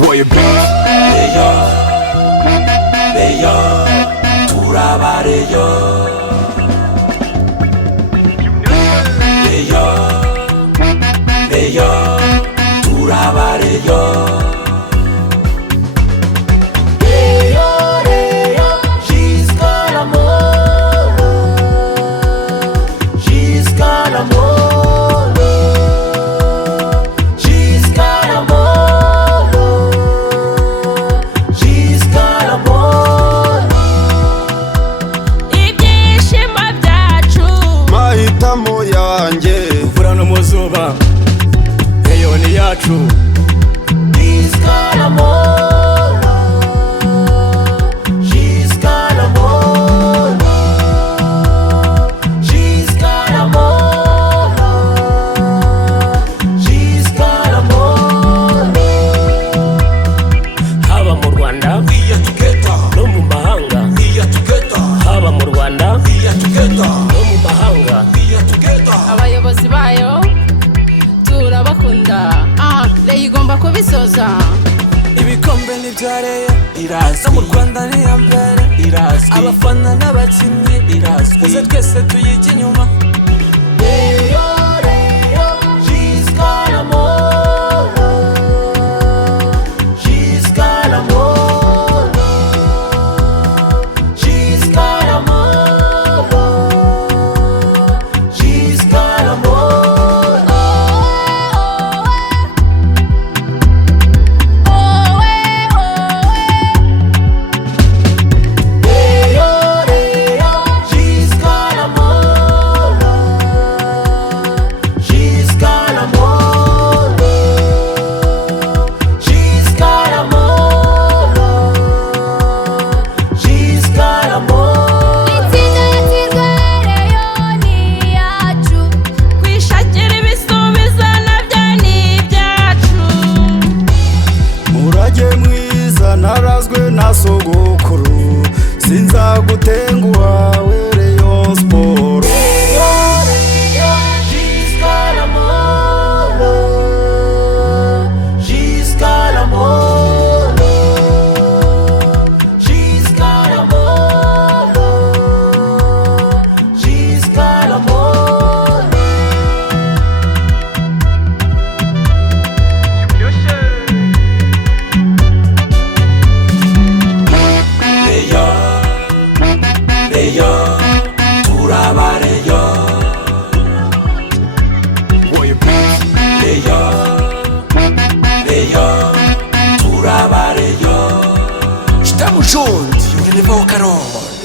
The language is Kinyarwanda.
Warrior Beats. Beyo, turabareyo. Beyo, turabareyo. True. She's got amor. She's got amor. She's got amor. She's got amor. Haba mu Rwanda, iya together. no mu mahanga. Iya together. Haba mu Rwanda, iya together. no mu mahanga. Iya together. Abayobozi bayo turabakunda. Reyo igomba kubisoza. Ibikombe ni bya Reyo, Irazwi. no mu Rwanda ni iya mbere. Irazwi. Abafana n'abakinnyi, Irazwi. twese twese tuyijya inyuma. Reyo, she's got amor. She's got amor. She's got amor. She's got amor. Narazwe na sogokuru sinzagutenguha we Rayon Sport. She's got amor. She's got amor. She's got amor. She's got amor. Beyo, turabareyo. Warrior Beats. Beyo, turabareyo. Estamos juntos, you will never walk alone.